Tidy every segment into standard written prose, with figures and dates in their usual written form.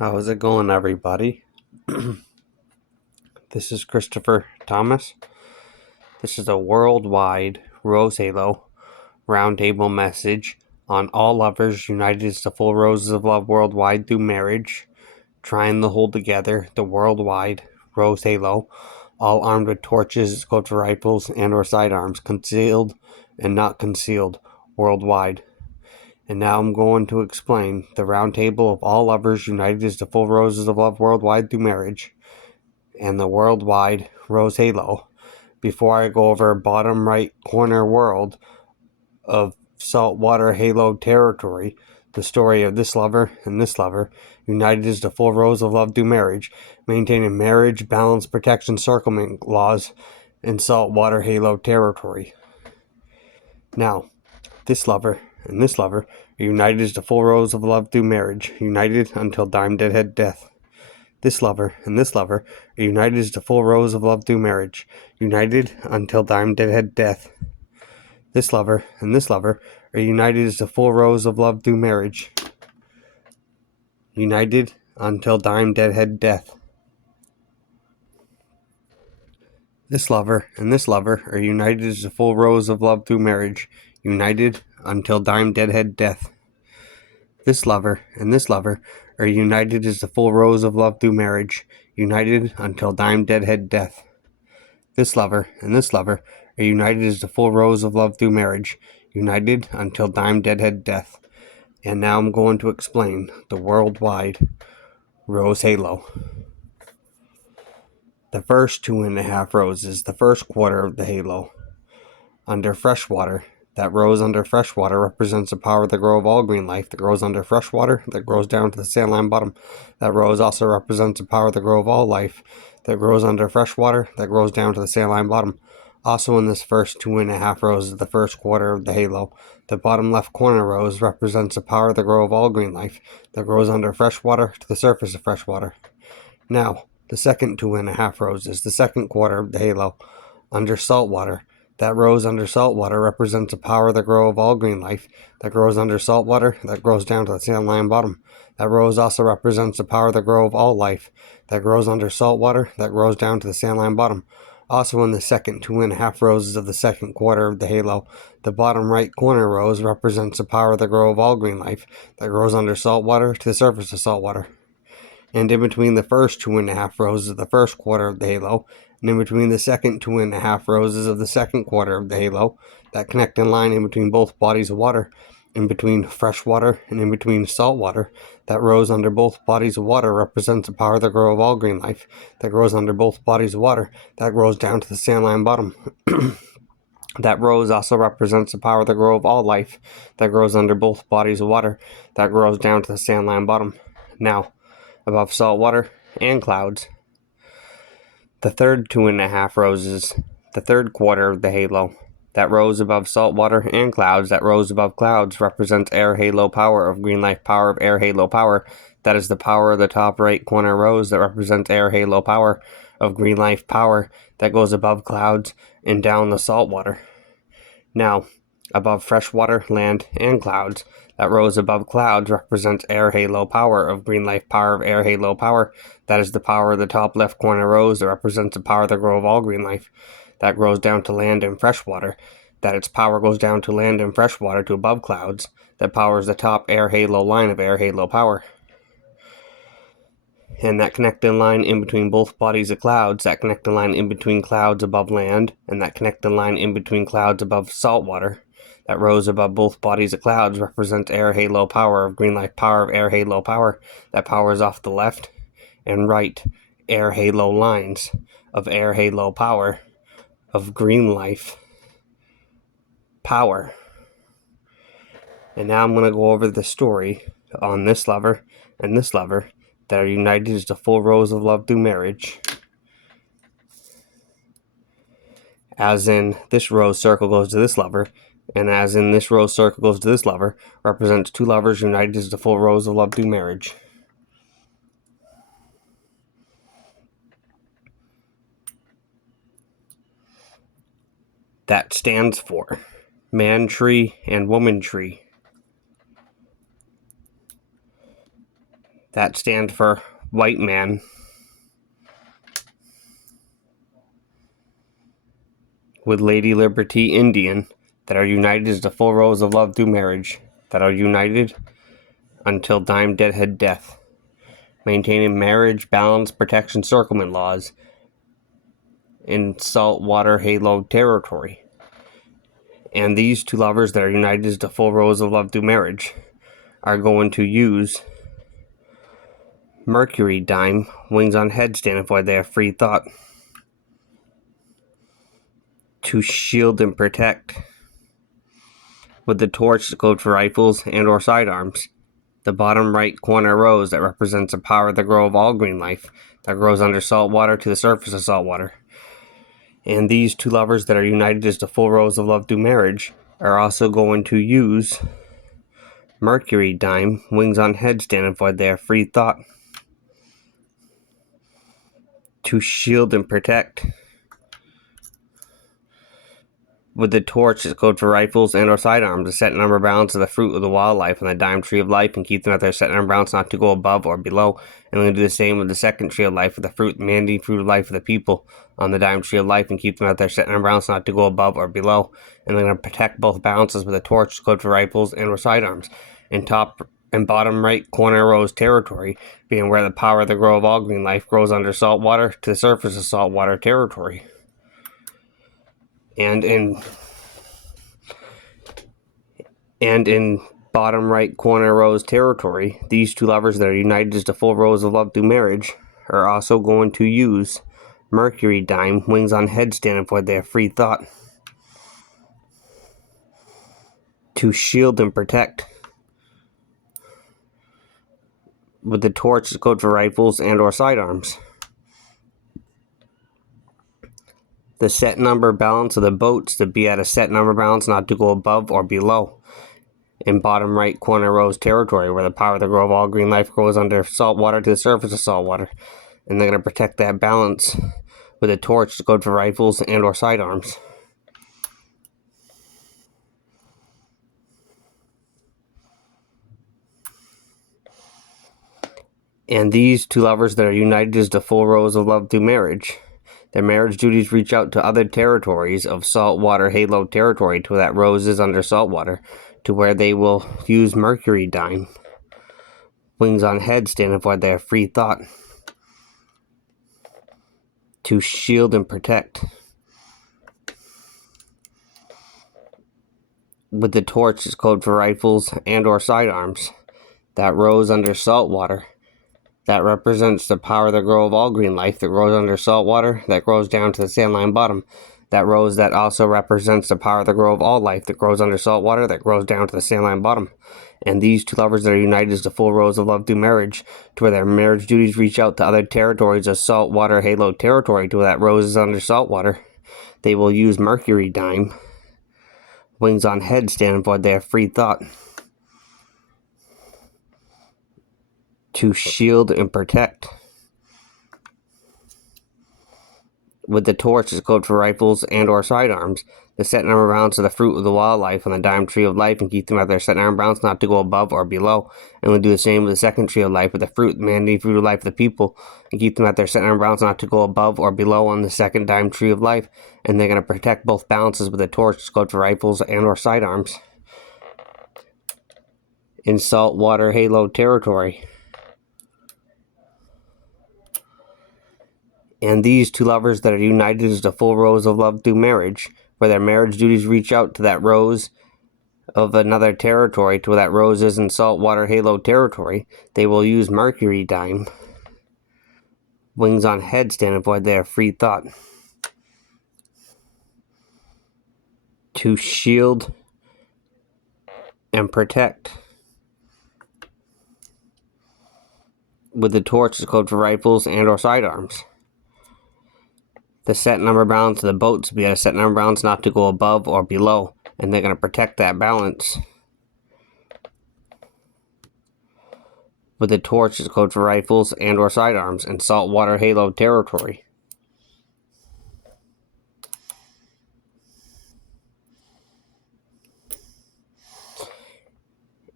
How's it going, everybody? This is Christopher Thomas. This is a worldwide Rose Halo roundtable message on all lovers united as the full roses of love worldwide through marriage, trying to hold together the worldwide Rose Halo, all armed with torches, scoped rifles, and or sidearms, concealed and not concealed, worldwide. And now I'm going to explain the roundtable of all lovers united as the full roses of love worldwide through marriage, and the worldwide Rose Halo, before I go over bottom right corner world of saltwater halo territory, the story of this lover and this lover, united as the full rose of love through marriage, maintaining marriage, balance, protection, circlement laws in saltwater halo territory. Now, this lover and this lover are united as the full rose of love through marriage, united until dime deadhead death. This lover and this lover are united as the full rose of love through marriage, united until dime deadhead death. This lover and this lover are united as the full rose of love through marriage, united until dime deadhead death. This lover and this lover are united as the full rose of love through marriage, united until dime deadhead death. This lover and this lover are united as the full rose of love through marriage, united until dime deadhead death. This lover and this lover are united as the full rose of love through marriage, united until dime deadhead death. And now I'm going to explain the worldwide Rose Halo. The first 2.5 roses, the first quarter of the halo. Under freshwater, that rose under freshwater represents the power that grows of all green life that grows under freshwater, that grows down to the sandline bottom. That rose also represents the power that grows of all life that grows under freshwater, that grows down to the sandline bottom. Also in this first 2.5 roses, the first quarter of the halo, the bottom left corner rose represents the power that grows of all green life that grows under freshwater to the surface of freshwater. Now, the second 2.5 roses, the second quarter of the halo, under saltwater. That rose under saltwater represents the power that grows of all green life that grows under saltwater, that grows down to the sandline bottom. That rose also represents the power that grows of all life that grows under saltwater, that grows down to the sandline bottom. Also in the second 2.5 roses of the second quarter of the halo, the bottom right corner rose represents the power that grows of all green life that grows under saltwater to the surface of saltwater. And in between the first 2.5 roses of the first quarter of the halo, and in between the second 2.5 roses of the second quarter of the halo, that connecting line in between both bodies of water, in between fresh water and in between salt water, that rose under both bodies of water represents the power that grows of all green life that grows under both bodies of water, that grows down to the sandline bottom. That rose also represents the power that grows of all life that grows under both bodies of water, that grows down to the sandline bottom. Now, above salt water and clouds, the third 2.5 roses, the third quarter of the halo, that rose above salt water and clouds, that rose above clouds, represents air halo power of green life power of air halo power. That is the power of the top right corner rose that represents air halo power of green life power that goes above clouds and down the salt water. Now, above freshwater, land, and clouds, that rose above clouds represents air halo power of green life power of air halo power. That is the power of the top left corner rose that represents the power that grows of all green life that grows down to land and freshwater. That its power goes down to land and freshwater to above clouds. That powers the top air halo line of air halo power. And that connecting line in between both bodies of clouds, that connecting line in between clouds above land, and that connecting line in between clouds above salt water, that rose above both bodies of clouds represents air halo power of green life power of air halo power that powers off the left and right air halo lines of air halo power of green life power. And now I'm going to go over the story on this lover and this lover that are united as the full rose of love through marriage. As in, this rose circle goes to this lover, and as in this rose circle goes to this lover, represents two lovers united as the full rose of love through marriage. That stands for man tree and woman tree. that stand for white man, with Lady Liberty Indian, that are united as the full rose of love through marriage, that are united until dime deadhead death, maintaining marriage, balance, protection, circlement laws in saltwater halo territory. And these two lovers that are united as the full rose of love through marriage are going to use Mercury dime, wings on headstand, for their free thought, to shield and protect, with the torch code for rifles and or sidearms. The bottom right corner rose that represents the power that grow of all green life, that grows under salt water to the surface of salt water. And these two lovers that are united as the full rose of love through marriage are also going to use Mercury dime, wings on headstand, for their free thought, to shield and protect, with the torch is code for rifles and or sidearms, a set number balance of the fruit of the wildlife and the dime tree of life, and keep them at their set number balance not to go above or below. And we're going to do the same with the second tree of life, with the fruit, the mandy fruit of life of the people on the dime tree of life, and keep them at their set number balance not to go above or below. And they're going to protect both balances with a torch code for rifles and or sidearms. In top and bottom right corner rose territory, being where the power of the grow of all green life grows under salt water to the surface of salt water territory. And in bottom right corner rose territory, these two lovers that are united as the full rose of love through marriage are also going to use Mercury dime, wings on headstand, for their free thought, to shield and protect, with the torch code for rifles and or sidearms. The set number balance of the boats to be at a set number balance not to go above or below. In bottom right corner rose territory, where the power of the grow of all green life grows under salt water to the surface of salt water. And they're going to protect that balance with a torch to code for rifles and or sidearms. And these two lovers that are united as the full rose of love through marriage, their marriage duties reach out to other territories of saltwater halo territory to where that rose is under saltwater, to where they will use Mercury dime, wings on headstand, for their free thought, to shield and protect, with the torch is code for rifles and or sidearms. That rose under salt water, that represents the power that grow of all green life, that grows under salt water, that grows down to the sandline bottom. That rose that also represents the power that grow of all life, that grows under salt water, that grows down to the sandline bottom. And these two lovers that are united as the full rose of love through marriage, to where their marriage duties reach out to other territories of saltwater halo territory, to where that rose is under salt water. They will use Mercury dime, wings on headstand, for their free thought, to shield and protect, with the torch is code for rifles and or sidearms. The set number balance of the fruit of the wildlife on the dime tree of life, and keep them at their set number balance not to go above or below. And we'll do the same with the second tree of life, with the fruit, the mandy fruit of life of the people, and keep them at their set number balance not to go above or below on the second dime tree of life. And they're going to protect both balances with a torch code for rifles and or sidearms in saltwater halo territory. And these two lovers that are united as the full rose of love through marriage, where their marriage duties reach out to that rose of another territory, to where that rose is in saltwater halo territory, they will use Mercury dime, wings on headstand, for their free thought, to shield and protect, with the torch is code for rifles and or sidearms. The set number balance of the boats be at a set number balance not to go above or below, and they're going to protect that balance with the torch is code for rifles and or sidearms in saltwater halo territory.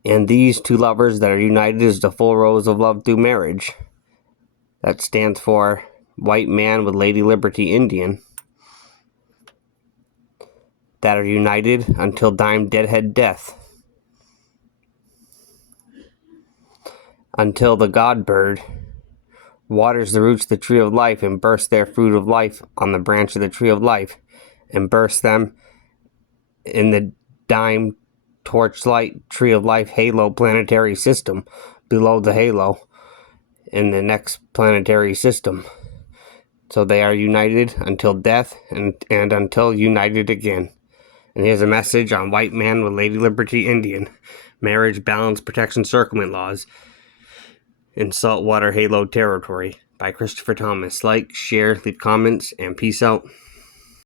And these two lovers that are united is the full rose of love through marriage. That stands for white man with Lady Liberty Indian. That are united until dime deadhead death. Until the god bird waters the roots of the tree of life and bursts their fruit of life on the branch of the tree of life and bursts them in the dime torchlight tree of life halo planetary system below the halo in the next planetary system. So they are united until death and until united again. And here's a message on white man with Lady Liberty Indian. Marriage, balance, protection, circlement laws in saltwater halo territory by Christopher Thomas. Like, share, leave comments, and peace out.